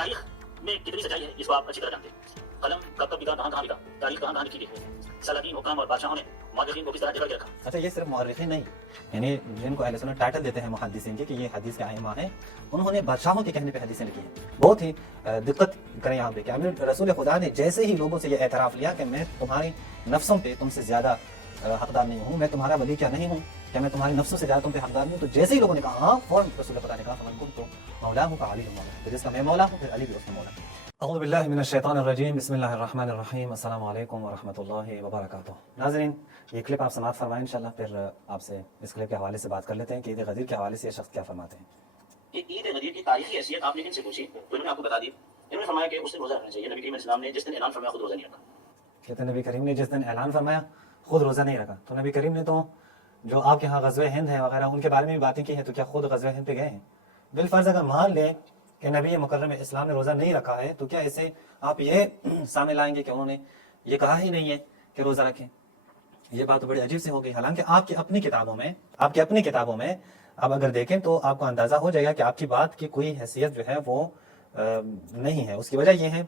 تاریخ میں کتنی سچائی ہے اس کو آپ اچھی طرح جانتے ہیں. قلم کب بکا, کہاں بکا, تاریخ کہاں لکھی گئی ہے, سلاطین حکام اور بادشاہوں نے مورخین کو کس طرح جگہ کے رکھا. اچھا یہ صرف مورخین نہیں, یعنی جن کو اہل سنت ٹائٹل دیتے ہیں محدثین کے کہ یہ حدیث کے ائمہ ہیں, انہوں نے بادشاہوں کے کہنے پہ حدیثیں لکھی ہیں. بہت ہی دقت کریں یہاں پہ کہ رسول خدا نے جیسے ہی لوگوں سے یہ اعتراف لیا کہ میں تمہاری نفسوں پہ تم سے زیادہ حقدار نہیں ہوں, میں تمہارا ولی کیا نہیں ہوں, کہ میں تمہاری نفسوں سے زیادہ تم پہ حقدار نہیں ہوں, تو جیسے ہی لوگوں نے کہا ہاں, فوراً رسول خدا نے کہا فمن کنت مولاہ فعلی مولا, تو جس کا میں مولا ہوں پھر علی بھی اس کا مولا. اعوذ باللہ من الشیطان الرجیم, بسم اللہ الرحمن الرحیم, السلام علیکم ورحمۃ اللہ وبرکاتہ. ناظرین یہ کلپ آپ سماعت فرمائیں انشاءاللہ, پھر آپ سے اس کلپ کے حوالے سے بات کر لیتے ہیں کہ عید غدیر کے حوالے سے یہ شخص کیا فرماتے ہیں. کہ عید غدیر کی تاریخی حیثیت آپ نے کن سے پوچھی تو انہوں نے آپ کو بتا دی. انہوں نے فرمایا کہ اس دن روزہ رکھنا چاہیے. نبی کریم علیہ السلام نے جس دن اعلان فرمایا خود روزہ نہیں رکھا. کہتے ہیں نبی کریم نے جس دن اعلان فرمایا خود روزہ نہیں رکھا. تو نبی کریم نے تو جو آپ کے ہاں غزوہ ہند ہے وغیرہ ان کے بارے میں بھی باتیں کی ہیں, تو کیا خود غزوہ ہند پہ گئے ہیں؟ بالفرض اگر مان لیں کہ نبی مکرم اسلام نے روزہ نہیں رکھا ہے, تو کیا اسے آپ یہ سامنے لائیں گے کہ انہوں نے یہ کہا ہی نہیں ہے کہ روزہ رکھیں؟ یہ بات تو بڑی عجیب سے ہو گئی. حالانکہ آپ کی اپنی کتابوں میں اب اگر دیکھیں تو آپ کو اندازہ ہو جائے گا کہ آپ کی بات کی کوئی حیثیت جو ہے وہ نہیں ہے. اس کی وجہ یہ ہے,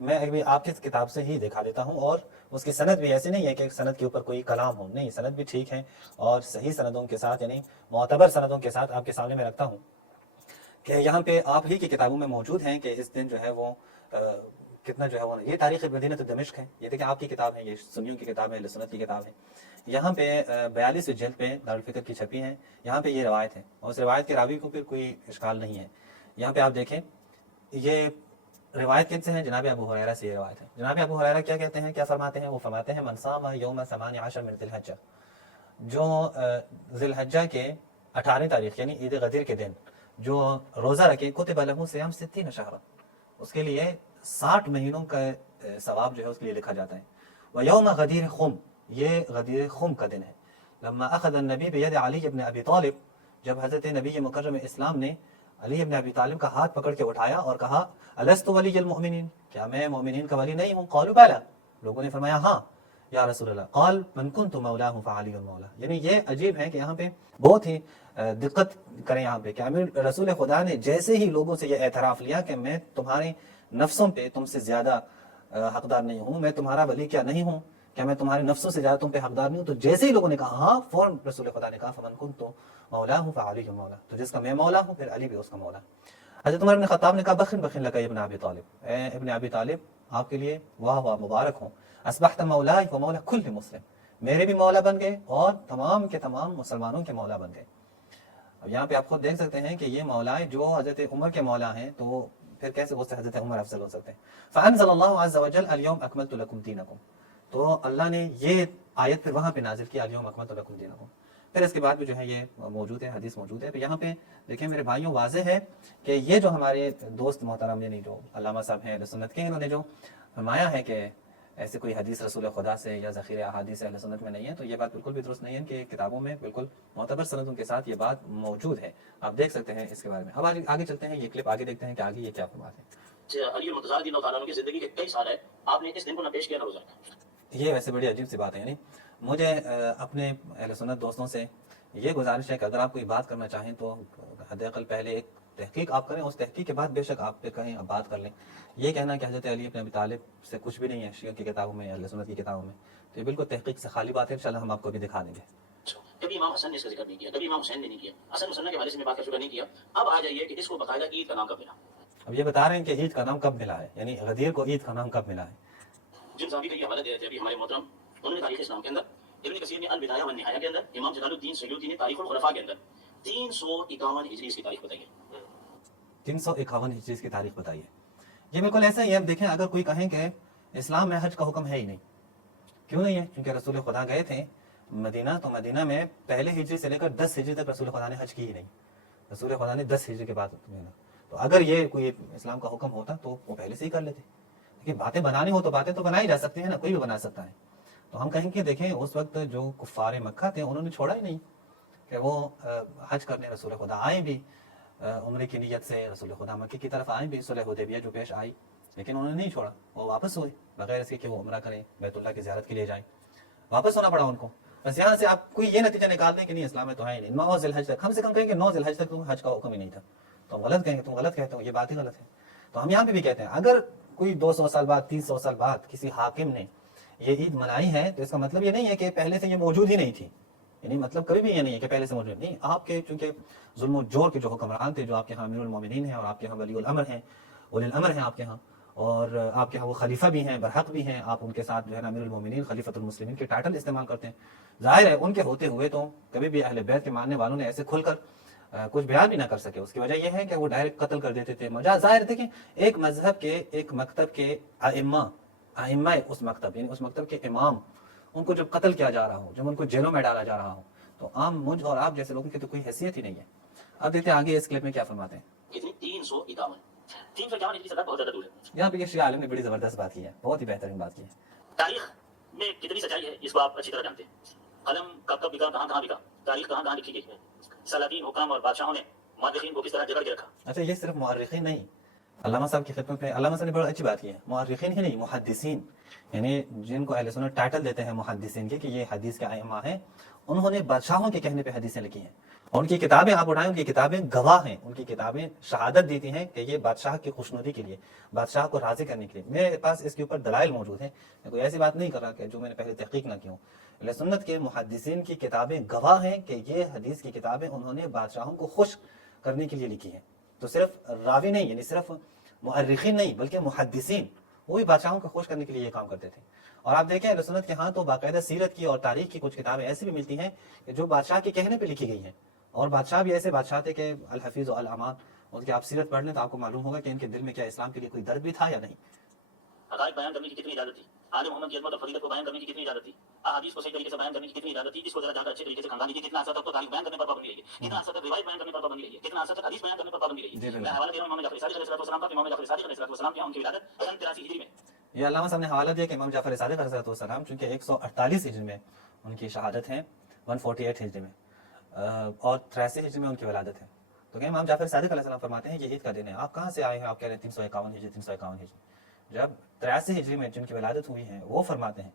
میں ابھی آپ کی کتاب سے ہی دکھا دیتا ہوں, اور اس کی سند بھی ایسی نہیں ہے کہ سند کے اوپر کوئی کلام ہو, نہیں, سند بھی ٹھیک ہے اور صحیح سندوں کے ساتھ, یعنی معتبر سندوں کے ساتھ آپ کے سامنے میں رکھتا ہوں کہ یہاں پہ آپ ہی کی کتابوں میں موجود ہیں کہ اس دن جو ہے وہ کتنا جو ہے وہ, یہ تاریخ مدینہ دمشق ہے, یہ دیکھیں آپ کی کتاب ہے, یہ سنیوں کی کتاب ہے, اہل سنت کی کتاب ہے. یہاں پہ 42 جلد پہ دارالفکر کی چھپی ہے. یہاں پہ یہ روایت ہے اور اس روایت کے راوی کو پھر کوئی اشکال نہیں ہے. یہاں پہ آپ دیکھیں یہ روایت کن سے ہے, جناب ابو ہریرہ سے یہ روایت ہے. جناب ابو ہریرہ کیا کہتے ہیں, کیا فرماتے ہیں؟ وہ فرماتے ہیں من صام یوم 18 من ذی الحجہ, جو ذی الحجہ کے 18 تاریخ یعنی عید غدیر کے دن جو روزہ رکھے, کتب لہ صیام 60 شہرا, اس کے لیے 60 مہینوں کا ثواب جو ہے اس کے لیے لکھا جاتا ہے. ویوم غدیر خم, یہ غدیر خم کا دن ہے. لما اخذ النبی بید علی ابن ابی طالب, جب حضرت نبی مکرم اسلام نے علی ابن ابی طالب کا ہاتھ پکڑ کے اٹھایا اور کہا الست ولی المؤمنین, کیا میں مومنین کا ولی نہیں ہوں؟ قالوا بلی, لوگوں نے فرمایا ہاں یا رسول اللہ. قال من کنت مولاہ فعلی المولا. یعنی یہ عجیب ہے کہ یہاں پہ بہت ہی دقت کریں یہاں پہ کہ رسول خدا نے جیسے ہی لوگوں سے یہ اعتراف لیا کہ میں تمہاری نفسوں پہ تم سے زیادہ حقدار نہیں ہوں, میں تمہارا ولی کیا نہیں ہوں, کہ میں تمہاری نفسوں سے زیادہ تم پہ حقدار نہیں ہوں, تو جیسے ہی لوگوں نے کہا ہاں, فوراً رسول خدا نے کہا فمن کنت مولاہ فعلی المولا, تو جس کا میں مولا ہوں پھر علی بھی اس کا مولا. حضرت عمر بن خطاب نے کہا بخن بخن لک ابن ابی طالب, اے ابن ابی طالب آپ کے لیے واہ واہ مبارک ہوں, اصبحت مولاي ومولا كل مسلم, میرے بھی مولا بن گئے اور تمام کے تمام مسلمانوں کے مولا بن گئے. اب یہاں پہ آپ خود دیکھ سکتے ہیں کہ یہ مولائے جو حضرت عمر کے مولا ہیں, تو پھر کیسے وہ حضرت عمر افضل ہو سکتے ہیں؟ فانزل اللہ عز وجل اليوم اکملت لکم دینکم, تو اللہ نے یہ آیت پھر وہاں پہ نازل کیا اليوم اکملت لکم دینکم. پھر اس کے بعد بھی جو ہے یہ موجود ہے, حدیث موجود ہے. تو یہاں پہ دیکھیں میرے بھائیوں, واضح ہے کہ یہ جو ہمارے دوست محترم یعنی جو علامہ صاحب ہیں اہل سنت کے, انہوں نے جو فرمایا ہے کہ ایسے کوئی حدیث رسول خدا سے یا ذخیرہ احادیث اہل سنت میں نہیں ہے, تو یہ بات بالکل بھی درست نہیں ہے کہ کتابوں میں بالکل معتبر سندوں کے ساتھ یہ بات موجود ہے. آپ دیکھ سکتے ہیں اس کے بارے میں. اب آگے چلتے ہیں, یہ کلپ آگے دیکھتے ہیں کہ آگے یہ کیا فرماتے ہیں. علی المرتضیٰ رضی اللہ تعالیٰ عنہ کی زندگی کے کئی سال ہے, آپ نے اس دن کو نہ پیش کیا نہ روزہ رکھا. یہ ویسے بڑی عجیب سی بات ہے. یعنی مجھے اپنے اہل سنت دوستوں سے یہ گزارش ہے کہ اگر آپ کوئی بات کرنا چاہیں تو حد اقل پہلے ایک تحقیق آپ کریں, اس تحقیق کے بعد بے شک آپ پہ کہیں بات کر لیں. یہ کہنا کہ حضرت علی ابن ابی طالب سے کچھ بھی نہیں ہے شیعہ کی کتابوں میں یا اہل سنت کی کتابوں میں, تو یہ بالکل تحقیق سے خالی بات ہے. انشاءاللہ ہم آپ کو بھی دکھا دیں گے. کبھی امام حسن نے اس کا ذکر نہیں کیا, کبھی امام حسین نے نہیں کیا, حسن مسنہ کے حوالے سے میں بات کا شکر نہیں کیا. اب آ جائیے کہ اس کو باقاعدہ عید کا نام کب ملا. اب یہ بتا رہے ہیں کہ عید کا نام کب ملا ہے, یعنی غدیر کو عید کا نام کب ملا ہے. جن صحابی کا یہ حوالہ دے رہے تھے ابھی ہمارے محترم, انہوں نے تاریخ اسلام کے اندر, ابن کثیر نے البدایہ والنہایہ کے اندر, امام جلال الدین سیوطی نے تاریخ الخلفاء کے اندر 351 ہجری کی تاریخ بتائی ہے. 351 ہجری کی تاریخ بتائی ہے. یہ بالکل ایسا ہی ہے. اب دیکھیں اگر کوئی کہیں کہ اسلام میں حج کا حکم ہے ہی نہیں, کیوں نہیں ہے؟ کیونکہ رسول خدا گئے تھے مدینہ, تو مدینہ میں پہلے ہجری سے لے کر 10 ہجری تک رسول خدا نے حج کی ہی نہیں. رسول خدا نے 10 ہجری کے بعد, تو اگر یہ کوئی اسلام کا حکم ہوتا تو وہ پہلے سے ہی کر لیتے. لیکن باتیں بنانی ہو تو باتیں تو بنائی جا سکتی ہیں نا, کوئی بھی بنا سکتا ہے. تو ہم کہیں کہ دیکھیں اس وقت جو کفار مکہ تھے انہوں نے چھوڑا ہی نہیں کہ وہ حج کرنے رسول خدا آئے بھی عمرے کی نیت سے, رسول خدا مکہ کی طرف آئے بھی, صلح حدیبیہ جو پیش آئی, لیکن انہوں نے نہیں چھوڑا. وہ واپس ہوئے بغیر اس کے کہ وہ عمرہ کریں, بیت اللہ کی زیارت کے لیے جائیں, واپس ہونا پڑا ان کو. بس یہاں سے آپ کوئی یہ نتیجہ نکال دیں کہ نہیں اسلام میں تو ہے ہی نہیں. 9 ذی الحج تک, کم سے کم کہیں کہ 9 ذی الحج تک تو حج کا حکم ہی نہیں تھا, تو ہم غلط کہیں گے, تم غلط کہتے ہو, یہ بات ہی غلط ہے. تو ہم یہاں پہ بھی کہتے ہیں اگر کوئی 200 سال بعد 300 سال بعد کسی حاکم نے یہ عید منائی ہے تو اس کا مطلب یہ نہیں ہے کہ پہلے سے یہ موجود ہی نہیں تھی، یعنی مطلب کبھی بھی یہ نہیں ہے کہ پہلے سے موجود نہیں، آپ کے چونکہ ظلم و جور کے جو حکمران تھے، جو آپ کے ہاں امیر المومنین ہیں اور آپ کے ہاں ولی الامر ہیں، ولی الامر ہیں آپ کے ہاں، اور آپ کے ہاں وہ خلیفہ بھی ہیں، برحق بھی ہیں، آپ ان کے ساتھ جو ہے نا امیر المومنین خلیفۃ المسلمین کے ٹائٹل استعمال کرتے ہیں، ظاہر ہے ان کے ہوتے ہوئے تو کبھی بھی اہل بیت کے ماننے والوں نے ایسے کھل کر کچھ بیان بھی نہ کر سکے۔ اس کی وجہ یہ ہے کہ وہ ڈائریکٹ قتل کر دیتے تھے۔ ظاہر دیکھیں ایک مذہب کے ایک مکتب کے ائمہ اس مکتب یعنی اس مکتب کے امام، ان کو جب قتل کیا جا رہا ہو، جب ان کو جیلوں میں ڈالا جا رہا ہو، تو عام مجھ اور آپ جیسے لوگوں کی تو کوئی حیثیت ہی نہیں ہے۔ اب دیکھتے ہیں آگے اس کلپ میں کیا فرماتے ہیں۔ کتنی 351 351 ہجری سے بہت زیادہ دور ہے۔ یہاں پہ یہ شیعہ عالم نے بڑی زبردست بات کی ہے، بہت ہی بہترین بات کی ہے۔ تاریخ میں کتنی سچائی ہے اس کو آپ اچھی طرح جانتے ہیں۔ قلم کب کب بکا، کہاں کہاں بکا، تاریخ کہاں کہاں لکھی گئی ہے، سلاطین حکام اور بادشاہوں نے مؤرخین کو کس طرح جگڑ کے رکھا۔ اچھا یہ صرف مؤرخین نہیں، علامہ صاحب کی خدمت میں علامہ صاحب نے بڑی اچھی بات کی ہے، مؤرخین ہی نہیں محدثین، یعنی جن کو اہل سنت ٹائٹل دیتے ہیں محدثین کے کہ یہ حدیث کے ائمہ ہیں، انہوں نے بادشاہوں کے کہنے پہ حدیثیں لکھی ہیں، اور ان کی کتابیں آپ اٹھائیں، ان کی کتابیں گواہ ہیں، ان کی کتابیں شہادت دیتی ہیں کہ یہ بادشاہ کی خوشنودی کے لیے، بادشاہ کو راضی کرنے کے لیے۔ میرے پاس اس کے اوپر دلائل موجود ہیں، میں کوئی ایسی بات نہیں کر رہا کہ جو میں نے پہلے تحقیق نہ کی ہوں۔ اہل سنت کے محدثین کی کتابیں گواہ ہیں کہ یہ حدیث کی کتابیں انہوں نے بادشاہوں کو خوش کرنے کے لیے لکھی ہیں۔ تو صرف راوی نہیں، یعنی صرف مؤرخین نہیں بلکہ محدثین، وہ بھی بادشاہوں کو خوش کرنے کے لیے یہ کام کرتے تھے۔ اور آپ دیکھیں اہل سنت کے ہاں تو باقاعدہ سیرت کی اور تاریخ کی کچھ کتابیں ایسی بھی ملتی ہیں کہ جو بادشاہ کے کہنے پہ لکھی گئی ہیں، اور بادشاہ بھی ایسے بادشاہ تھے کہ الحفیظ و الامان، ان کی آپ سیرت پڑھ لیں تو آپ کو معلوم ہوگا کہ ان کے دل میں کیا اسلام کے لیے کوئی درد بھی تھا یا نہیں۔ حقائق بیان کرنے کی کتنی اجازت تھی، آل محمد کی عظمت اور فضیلت کو بیان کرنے کی کتنی اجازت تھی، احادیث کو صحیح طریقے سے بیان کرنے کی کتنی اجازت تھی، اس کو ذرا جا کر اچھے طریقے سے کھنگا لیجیے۔ کتنا عرصہ تک تو تاریخ بیان کرنے پر پابندی رہی ہے، کتنا عرصہ تک روایت بیان کرنے پر پابندی رہی ہے، کتنا عرصہ تک حدیث بیان کرنے پر پابندی رہی ہے۔ میں حوالہ دے رہا ہوں امام جعفر صادق علیہ السلام کا، امام جعفر صادق علیہ السلام کی ان کی ولادت 83 ہجری میں۔ یہ علامہ صاحب نے حوالہ دیا کہ امام جعفر صادق علیہ السلام چونکہ 148 ہجری میں ان کی شہادت ہے، 148 ہجری میں، اور 83 ہجری میں ان کی ولادت ہے، تو کہ امام جعفر صادق علیہ السلام فرماتے ہیں یہ عید کا دن ہے۔ آپ کہاں سے آئے ہیں؟ آپ کہہ رہے ہیں 351 ہجری 351 ہجری، جب 83 ہجری میں جن کی ولادت ہوئی ہے وہ فرماتے ہیں،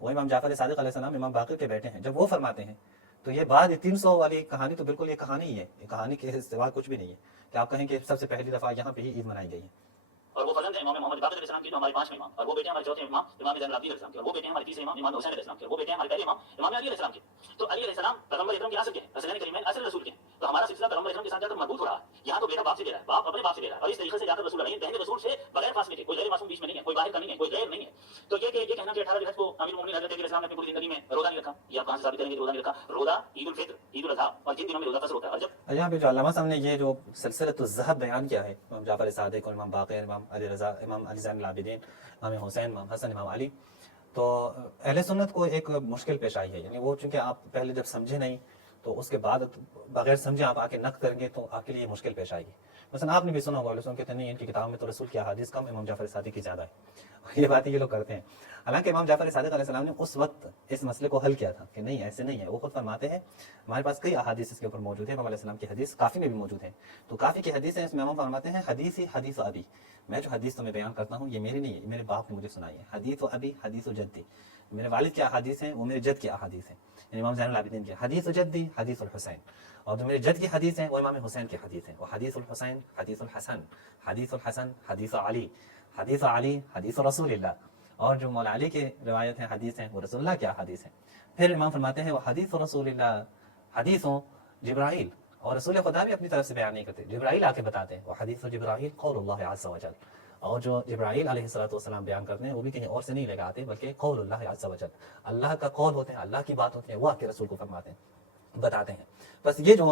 وہ امام جعفر صادق علیہ السلام امام باقر کے بیٹے ہیں، جب وہ فرماتے ہیں تو یہ بعد 300 والی کہانی تو بالکل یہ کہانی ہی ہے، یہ کہانی کے سوا کچھ بھی نہیں ہے کہ آپ کہیں کہ سب سے پہلی دفعہ یہاں پہ ہی عید منائی گئی ہے۔ اور وہ فرزند ہیں امام محمد باقر علیہ السلام کے جو ہمارے 5ویں امام، اور وہ بیٹے ہمارے 4تھے امام امام زین العابدین علیہ السلام کے، اور وہ بیٹے ہمارے 3رے امام امام حسین علیہ السلام کے، اور وہ بیٹے ہمارے پہلے امام امام علی علیہ السلام کے۔ تو علی علیہ السلام پیغمبر اکرم کے نسل کے ہیں، حسنین کریمین اصل رسول کے ہیں، تو ہمارا سلسلہ پیغمبر اکرم کے ساتھ جا کر مربوط ہو رہا ہے۔ یہاں تو بیٹا باپ سے لے رہا ہے، باپ اپنے باپ سے لے رہا ہے، اور اس طریقے سے جا کر رسول اللہ پہلے رسول سے بغیر فاصلے کے، کوئی غیر معصوم بیچ میں نہیں ہے، کوئی باہر کا نہیں ہے، کوئی غیر نہیں ہے۔ تو یہ کہ یہ کہنا کہ 18 ذوالحج کو امیر المومنین حضرت علی علیہ السلام نے اپنی پوری زندگی میں روزہ نہیں رکھا، یہ آپ کہاں سے ثابت کریں گے کہ روزہ نہیں رکھا؟ روزہ عید الفطر، عید الاضحیٰ اور جن دنوں میں روزہ فطر ہوتا ہے۔ اور جب یہاں پہ جو علامہ صاحب نے یہ جو سلسلۃ الذہب بیان کیا ہے، امام جعفر صادق اور امام باقر، امام علی رضا، امام علی زین العابدین، امام حسین، امام حسن، امام علی، تو اہل سنت کو ایک مشکل پیش آئی ہے، یعنی وہ چونکہ آپ پہلے جب سمجھے نہیں تو اس کے بعد بغیر سمجھے آپ آ کے نقد کریں گے تو آپ کے لیے مشکل پیش آئے گی۔ مثلا آپ نے بھی سنا ہوگا اہل سنت کہتے ہیں نہیں ان کی کتابوں میں تو رسول کی احادیث کم، امام جعفر صادق کی زیادہ ہے، یہ باتیں یہ لوگ کرتے ہیں۔ حالانکہ امام جعفر صادق علیہ السلام نے اس وقت اس مسئلے کو حل کیا تھا کہ نہیں ایسے نہیں ہے، وہ خود فرماتے ہیں ہمارے پاس کئی احادیث اس کے اوپر موجود ہیں، امام علیہ السلام کی حدیث کافی میں بھی موجود ہے، تو کافی کی حدیث ہے، اس میں امام فرماتے ہیں حدیث ہی حدیث و ابی، میں جو حدیث تمہیں بیان کرتا ہوں یہ میری نہیں ہے، میرے باپ نے مجھے سنائی ہے، حدیث و ابی حدیث و جدی، میرے والد کی احادیث ہیں وہ میرے جد کی احادیث ہیں، یعنی امام زین العابدین کی حدیث و جدی حدیث الحسین، اور جو میرے جد کی حدیث ہیں وہ امام حسین کی حدیث ہیں، وہ حدیث الحسین حدیث الحسن حدیث الحسن حدیث علی حدیث علی حدیث رسول اللہ، اور جو مولا علی کی روایت ہیں حدیث ہیں وہ رسول اللہ کی احادیث ہیں۔ پھر امام فرماتے ہیں وہ حدیث رسول اللہ حدیث جبرائیل، اور رسول خدا بھی اپنی طرف سے بیان نہیں کرتے، جبرائیل آ کے بتاتے ہیں، وہ حدیث جبرائیل قول اللہ عز و جل، اور جو جبرائیل علیہ السلام بیان کرتے ہیں وہ بھی کہیں اور سے نہیں لگاتے بلکہ قول اللہ عز و جل، اللہ کا قول ہوتے ہیں، اللہ کی بات ہوتی ہے، وہ آ کے رسول کو فرماتے ہیں، بتاتے ہیں۔ بس یہ جو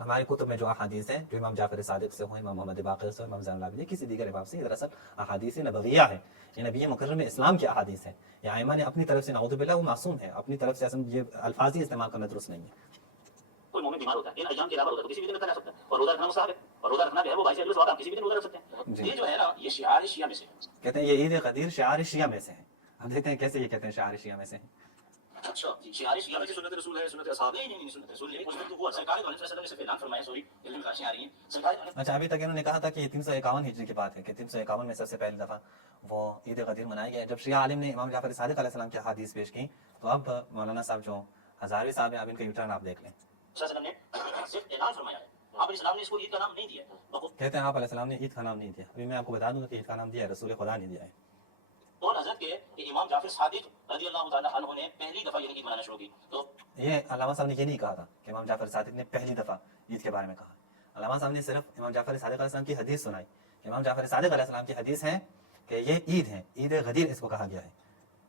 ہمارے کتب میں جو احادیث ہیں جو امام جعفر صادق سے ہوں، امام محمد باقر سے، امام زین العابدین، کسی دیگر امام سے، یہ دراصل احادیث نبویہ ہے، یہ نبی مکرم اسلام کی احادیث ہیں، یہ ائمہ نے اپنی طرف سے، نعوذ باللہ وہ معصوم ہے، اپنی طرف سے یہ الفاظ ہی استعمال کرنا درست نہیں ہے۔ کوئی مومن بیمار ہوتا ہے ان ایام کے علاوہ ہوتا ہے تو کسی بھی دن رکھا جا سکتا ہے، اور روزہ رکھنا مستحب ہے، اور روزہ رکھنا جو ہے وہ باعث اجر و ثواب، آپ کسی بھی دن روزہ رکھ سکتے ہیں۔ یہ جو ہے نا یہ شعار شیعہ میں سے کہتے ہیں یہ عید قدیر شعار شیعہ میں سے ہے۔ ہم دیکھتے ہیں کیسے یہ کہتے ہیں شعار شیعہ میں سے ہے۔ اچھا شعار شیعہ میں سے سنت رسول ہے، سنت اصحاب نہیں سنت رسول ہے، اس میں تو وہ سرکار دو علیہ وسلم سے اعلان فرمایا، سوری علم میں خراشیں آ رہی ہیں، سرکار اچھا ابھی تک انہوں نے کہا تھا کہ یہ 351 ہجری کی بات ہے کہ 351 میں سب سے پہلی دفعہ وہ عید غدیر منائی گئی۔ جب شیعہ عالم نے امام جعفر صادق علیہ السلام کی حدیث پیش کی تو اب مولانا صاحب جو ہزاروی صاحب ہیں اب ان کا یوٹرن آپ دیکھ لیں۔ صلی اللہ علیہ وسلم نے صرف اعلان فرمایا ہے، آپ علیہ السلام نے اس کو عید کا نام نہیں دیا. کہتے ہیں آپ علیہ السلام نے عید کا نام نہیں دیا. ابھی میں آپ کو بتا دوں کہ عید کا نام دیا ہے, رسول خدا نے دیا ہے. اور حضرت کے کہ امام جعفر صادق رضی اللہ تعالیٰ عنہ نے پہلی دفعہ یہ عید منانا شروع کی. تو یہ علامہ صاحب نے یہ نہیں کہا تھا کہ امام جعفر صادق نے پہلی دفعہ عید کے بارے میں کہا. علامہ صاحب نے صرف امام جعفر صادق علیہ السلام کی حدیث سنائی. امام جعفر صادق علیہ السلام کی حدیث ہے کہ یہ عید ہے, عید غدیر اس کو کہا گیا ہے.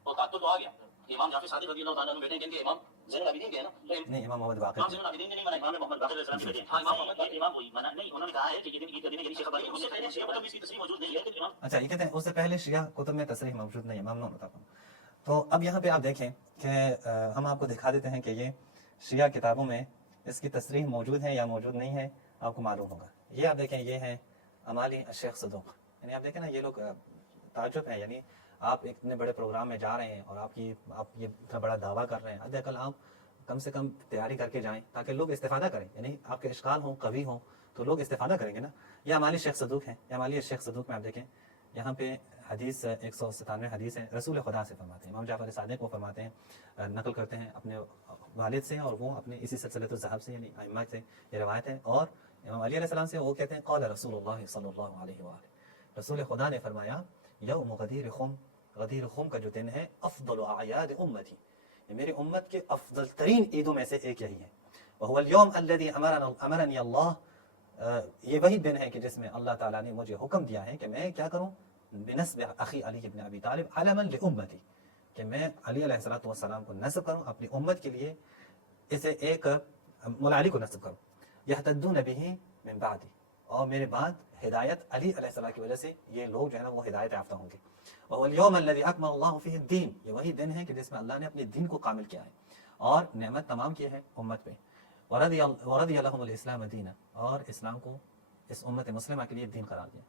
تو تعطل تو آ گیا. امام جعفر صادق رضی اللہ تعالیٰ عنہ بیٹے ہیں, جن کے امام زین العابدین کے ہیں نا, نہیں, امام محمد باقر. امام زین العابدین نے نہیں منایا, امام محمد باقر علیہ السلام کے بیٹے ہیں. ہاں, امام محمد باقر امام وہی منا نہیں, انہوں نے کہا ہے کہ یہ دن عید کا دن ہے, یعنی شیخ ابراہیم. اس سے پہلے شیعہ مطلب اس کی تصریح موجود نہیں ہے, لیکن امام اچھا, یہ کہتے ہیں اس سے پہلے شیعہ کتب میں تصریح موجود نہیں ہے, ممنون ہوتا ہوں. تو اب یہاں پہ آپ دیکھیں کہ ہم آپ کو دکھا دیتے ہیں کہ یہ شیعہ کتابوں میں اس کی تصریح موجود ہے یا موجود نہیں ہے, آپ کو معلوم ہوگا. یہ آپ دیکھیں, یہ ہے امالی الشیخ صدوق. یعنی آپ دیکھیں نا, یہ لوگ تعجب ہیں, یعنی آپ ایک اتنے بڑے پروگرام میں جا رہے ہیں اور آپ یہ اتنا بڑا دعویٰ کر رہے ہیں. ادھر کل آپ کم سے کم تیاری کر کے جائیں تاکہ لوگ استفادہ کریں, یعنی آپ کے اشکال ہوں, قوی ہوں, تو لوگ استفادہ کریں گے نا. یہ امالی الشیخ صدوق ہے. یہ امالی الشیخ صدوق میں آپ دیکھیں, یہاں پہ حدیث 197 حدیث ہے, رسول خدا سے فرماتے ہیں. امام جعفر صادق کو فرماتے ہیں, نقل کرتے ہیں اپنے والد سے, اور وہ اپنے اسی سلسلۃ الذہب سے یعنی ائمہ سے یہ روایت ہے. اور امام علی علیہ السلام سے وہ کہتے ہیں قال رسول اللہ صلی اللہ علیہ وآلہ, رسول خدا نے فرمایا یوم غدیر خم, غدیر خم کا جو دن ہے افضل اعیاد امتی, یہ میری امت کے افضل ترین عیدوں میں سے ایک یہی ہے. وهو اليوم الذي امرني اللہ, یہ وہی دن ہے کہ جس میں اللہ تعالیٰ نے مجھے حکم دیا ہے کہ میں کیا کروں, بنسب اخی علی ابن ابی طالب علما لامتی, کہ میں علی علیہ الصلوۃ والسلام کو نسب کروں اپنی امت کے لیے, اسے ایک مولا علی کو نسب کروں. یہتدون به من بعدی, اور میرے بعد ہدایت علی علیہ السلام کی وجہ سے یہ لوگ جو ہے نا وہ ہدایت یافتہ ہوں گے. وهو اليوم الذي اكمل الله فيه الدين, یہ وہی دن ہے کہ جس میں اللہ نے اپنے دین کو کامل کیا ہے اور نعمت تمام کی ہے امت پہ. ورضی لهم الاسلام دینا, اور اسلام کو اس امت مسلمہ کے لیے دین قرار دیا.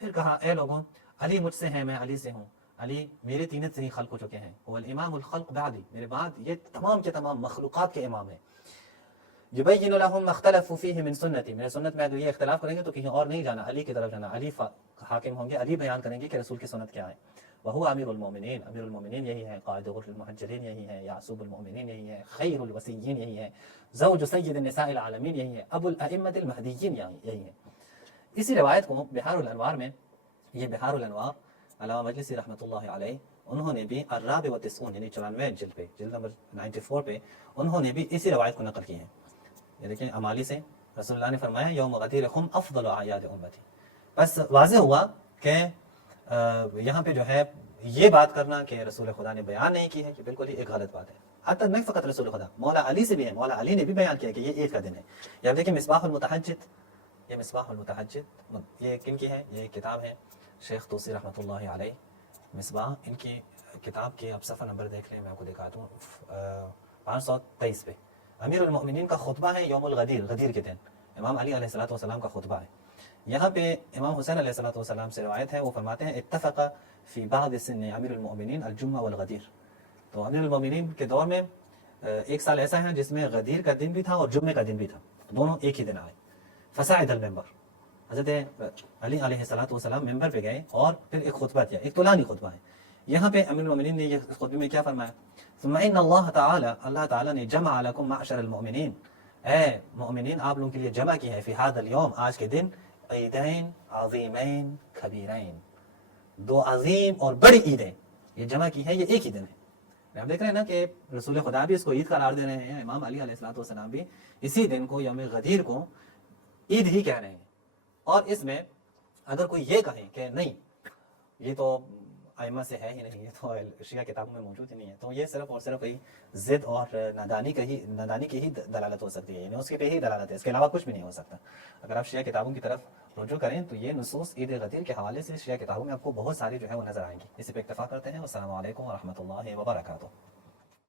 پھر کہا اے لوگوں, علی مجھ سے ہیں, میں علی سے ہوں, علی میرے تینت سے ہی خلق ہو چکے ہیں. هو الامام الخلق بعدی, میرے بعد یہ تمام کے تمام مخلوقات کے امام ہیں. یبین لهم ما اختلفوا فیہ من سنتی, میرے سنت میں اگر یہ اختلاف کریں گے تو کہیں اور نہیں جانا, علی کی طرف جانا. علی حاکم ہوں گے, علی بیان کریں گے کہ رسول کی سنت کیا ہے. وهو امیر المومنین, امیر المومنین یہی ہے, قائد غر المحجلین یہی ہے, یعصوب المؤمنین یہی ہے, خیر الوصیین یہی ہے, زوج سید النساء العالمین یہی ہے, ابو الائمۃ المہدیین یہی ہے. اسی روایت کو بحار الانوار میں, یہ بحار الانوار علامہ مجلسی رحمۃ اللہ علیہ, انہوں نے بھی الرابع والتسعون یعنی 94 جلد پہ, جلد نمبر 94 پہ انہوں نے بھی اسی روایت کو نقل کی ہے. یہ دیکھیں امالی سے رسول اللہ نے فرمایا یوم غدیر خم افضل اعیاد امتی. بس واضح ہوا کہ یہاں پہ جو ہے یہ بات کرنا کہ رسول خدا نے بیان نہیں کی ہے کہ بالکل ہی ایک غلط بات ہے. حتی نہیں فقط رسول خدا, مولا علی سے بھی ہے, مولا علی نے بھی بیان کیا کہ یہ عید کا دن ہے. یہ دیکھیں مصباح المتحجد, یہ مصباح المتحجد یہ کن کی ہے, یہ کتاب ہے شیخ طوسی رحمۃ اللہ علیہ. مصباح ان کی کتاب کے آپ صفحہ نمبر دیکھ لیں, میں آپ کو دکھاتا ہوں 523 پہ. امیر المؤمنین کا خطبہ ہے یوم الغدیر, غدیر کے دن امام علی علیہ السلام کا خطبہ ہے. یہاں پہ امام حسین علیہ السلام سے روایت ہے, وہ فرماتے ہیں اتفق فی بعض سن امیر المؤمنین الجمعہ والغدیر. تو امیر المؤمنین کے دور میں ایک سال ایسا ہے جس میں غدیر کا دن بھی تھا اور جمعے کا دن بھی تھا, دونوں ایک ہی دن آئے. فصعد المنبر, حضرت علی علیہ السلام ممبر پہ گئے اور پھر ایک خطبہ دیا, ایک طولانی خطبہ ہے. یہاں پہ امیر المؤمنین نے یہ خطبے میں کیا فرمایا, ثم ان اللہ تعالی نے جمع لکم معشر المؤمنین, اے مؤمنین آپ لوگوں کے لیے جمع کی ہے فی هذا اليوم, آج کے دن, عیدین عظیمین کبیرین, دو عظیم اور بڑی عیدیں یہ جمع کی ہے, یہ ایک ہی دن ہے. آپ دیکھ رہے ہیں نا کہ رسول خدا بھی اس کو عید قرار دے رہے ہیں, امام علی علیہ السلام بھی اسی دن کو یوم غدیر کو عید ہی کہہ رہے ہیں. اور اس میں اگر کوئی یہ کہے کہ نہیں یہ تو ائمہ سے ہے ہی نہیں, یہ تو شیعہ کتابوں میں موجود ہی نہیں ہے, تو یہ صرف اور صرف ضد اور نادانی کی ہی دلالت ہو سکتی ہے, یعنی اس کے پہ ہی دلالت ہے, اس کے علاوہ کچھ بھی نہیں ہو سکتا. اگر آپ شیعہ کتابوں کی طرف رجوع کریں تو یہ نصوص عید غدیر کے حوالے سے شیعہ کتابوں میں آپ کو بہت ساری جو ہے وہ نظر آئیں گی. اسی پہ اکتفا کرتے ہیں. السلام علیکم ورحمۃ اللہ وبرکاتہ.